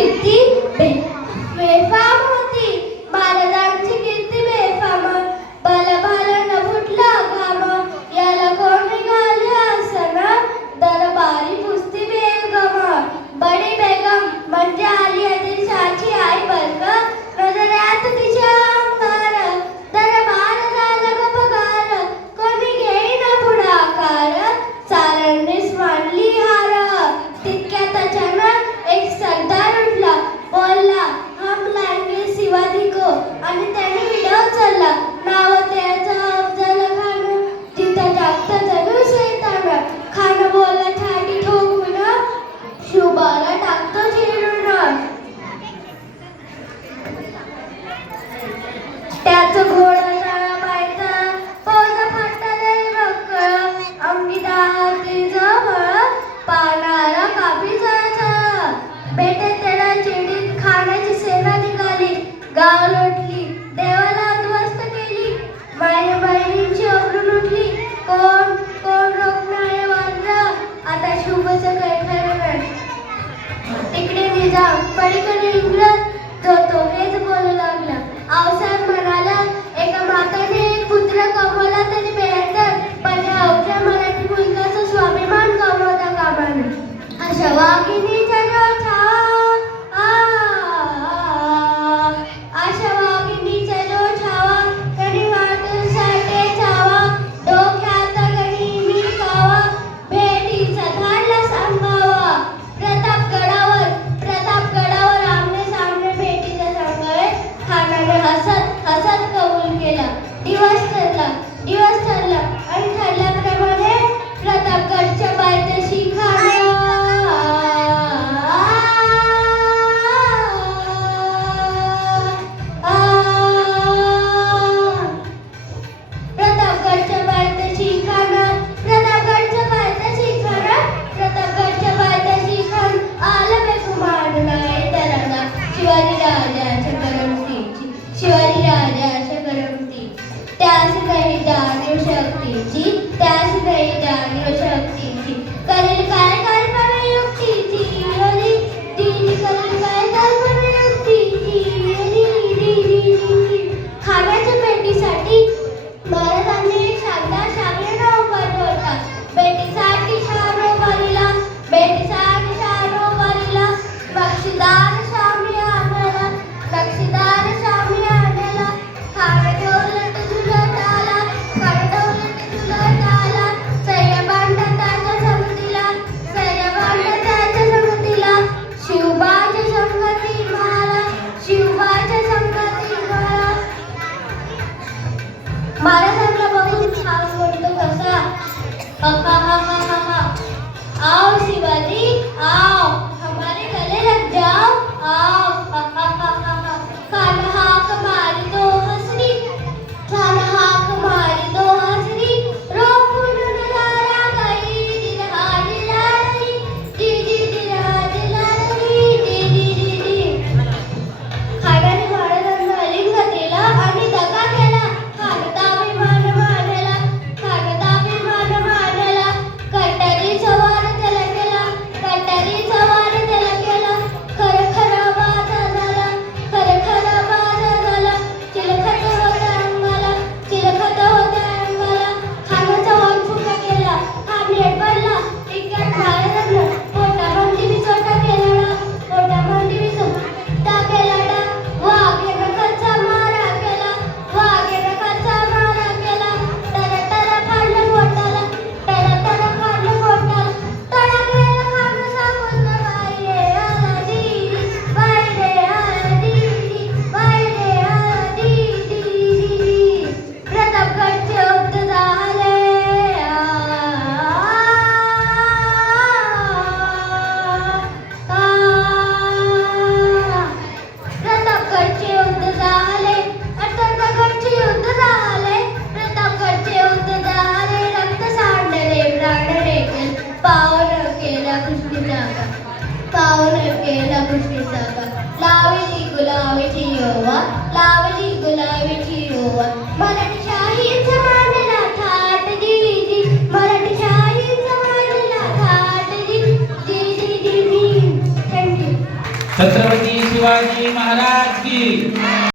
कीर्ती बेफाम होती, महाराजांची कीर्ती बेफाम. बलभाला फुटला घाम, याला कोण निघाले आसना, दरबारी कुस्ती बेगम. बडी बेगम म्हणजे आली आदिलशाची आई बरं का. नजऱ्यात तिच्या अंगार, दरबार झाला गपगार, कोणी घेईना पुढाकार. चारणीस मांडली हार, तितक्यात अचानक एक सरदार उठला, बोलला हम लाएंगे शिवाजी को, आणि त्याने विडा उचलला. नाव त्याचं अफजल खान, तिथं जागत जणू शैतान. खान बोलला ठाठी ठोकून, शुभाला टाकतो चिरून. त्याचं घोडं तळपायचं, पोज फाटले बक्कळ, अंगी दाहाती जवळ, पानाला कापी जायचं. बेटे त्याला चिडीत खाण्याची सेना निघाली, गाव लोटली, देवाला उद्ध्वस्त केली, माय बहिणींची ओरडून उठली. कोण कोण रोखणारे वानर, आता शुभचं काही खरं नाही. तिकडे निजाम, पलीकडे इंग्रज, जो तो हेच बोलू लागला. आऊसाहेब म्हणाला, एका माताने एक पुत्र कमवला तरी बेहतर, पण या अवघ्या मराठी मुलगाचा स्वाभिमान गमावता कामा नये. अशा वाघिणीचा जो छावा, अशा वाघिणीचा जो छावा, कधी वाटेल साठे छावा, डोक्यात गणी मी कावा, भेटीचा धाडला सांगावा. प्रतापगडावर आमने सामने भेटीचा सांगावे. खानाने हसत हसत कबूल केला. दिवस ठरला आणि ठरल्याप्रमाणे प्रतापगडच्या पायथ्याशी शक्तीची करेल काय कल्पना युक्तीची, करेल काय कल्पना युक्तीची. खाण्याच्या पेटीसाठी महाराजांनी एक शानदार शामियाना उभारला होता. पेटीसाठी शामियाना उभारला, नक्षीदार शामियाना, खाना ठेवलं तर झुलत आला, सैन्यबांड त्याच्या संगतीला, शिवबाच्या संगती मला. महाराजांना बघून छान म्हणतो कसा, आओ शिवाजी आओ, हमारे गले लग जाओ, आओ. खाना हाक मारी दो हसरी, रोक उठून लारा गई, दिल हा दिला रही, दिल हा दिला रही. खानाने महाराजांना आलिंगन दिला आणि दगा केला. खानदाभिमान मानला, कटारी सवार त्याला केला, छत्रपती शिवाजी महाराज की